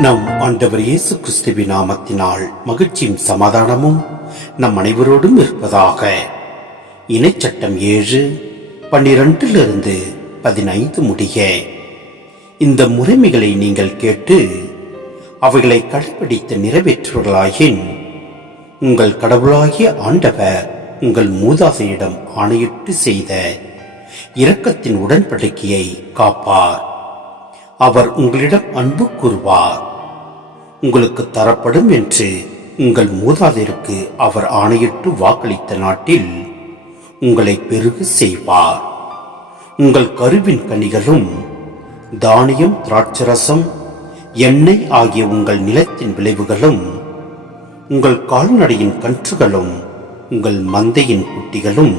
நம் ஆண்டவர் இயேசு கிறிஸ்துவி நாமத்தினால் மகிழ்ச்சியும் சமாதானமும் நம் அனைவரோடும் இருப்பதாக. இணைச்சட்டம் ஏழு பன்னிரண்டிலிருந்து பதினைந்து முடிய. இந்த முறைமைகளை நீங்கள் கேட்டு அவைகளை கடைபிடித்து நிறைவேற்றுவர்களாயின் உங்கள் கடவுளாகிய ஆண்டவர் உங்கள் மூதாசையிடம் ஆணையிட்டு செய்த இரக்கத்தின் உடன்படிக்கையை காப்பார். அவர் உங்களிடம் அன்பு கூறுவார். உங்களுக்கு தரப்படும் என்று உங்கள் மூதாதையருக்கு அவர் ஆணையிட்டு வாக்களித்த நாட்டில் உங்களை பெருகு செய்வார். உங்கள் கருவின் கனிகளும் தானியம் திராட்சரசம் எண்ணெய் ஆகிய உங்கள் நிலத்தின் விளைவுகளும் உங்கள் கால்நடையின் கன்றுகளும் உங்கள் மந்தையின் குட்டிகளும்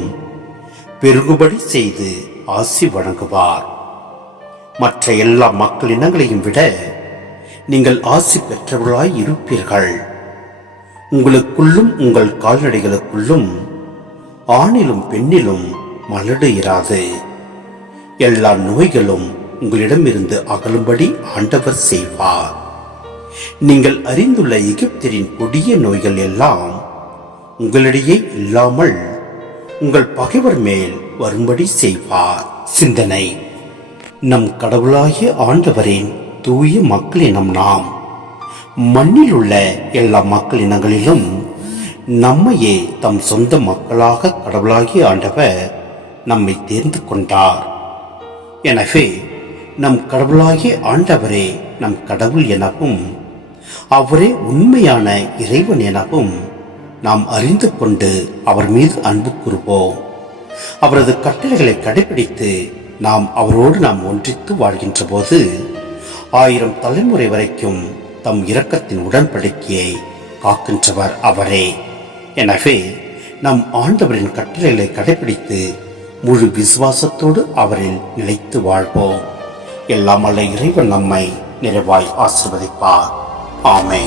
பெருகுபடி செய்து ஆசி வழங்குவார் மற்ற எல்லா மக்கள் இனங்களையும் விட நீங்கள் ஆசி பெற்றவர்களாய் இருப்பீர்கள். உங்களுக்குள்ளும் உங்கள் கால்நடைகளுக்குள்ளும் ஆணிலும் பெண்ணிலும் மலடு இராது. எல்லா நோய்களும் உங்களிடமிருந்து அகலும்படி ஆண்டவர் செய்வார். நீங்கள் அறிந்துள்ள எகிப்தரின் கொடிய நோய்கள் எல்லாம் உங்களிடையே இல்லாமல் உங்கள் பகைவர் மேல் வரும்படி செய்வார். சிந்தனை. நம் கடவுளாகிய ஆண்டவரின் தூய மக்களினம் நாம் மண்ணில் உள்ள எல்லா மக்களினங்களிலும் நம்மையே தம் சொந்த மக்களாக கடவுளாகிய ஆண்டவர் நம்மை தேர்ந்து கொண்டார். எனவே நம் கடவுளாகிய ஆண்டவரே நம் கடவுள் எனவும் அவரே உண்மையான இறைவன் எனவும் நாம் அறிந்து கொண்டு அவர் மீது அன்பு கூறுவோம். அவரது கட்டளைகளை கடைபிடித்து நாம் அவரோடு நாம் ஒன்றித்து வாழ்கின்ற போது ஆயிரம் தலைமுறை வரைக்கும் தம் இரக்கத்தின் உடன்படிக்கையை காக்கின்றவர் அவரே. எனவே நம் ஆண்டவரின் கட்டளைகளை கடைபிடித்து முழு விசுவாசத்தோடு அவரில் நிலைத்து வாழ்வோம். எல்லாம் அல்ல இறைவன் நம்மை நிறைவாய் ஆசிர்வதிப்பார். ஆமை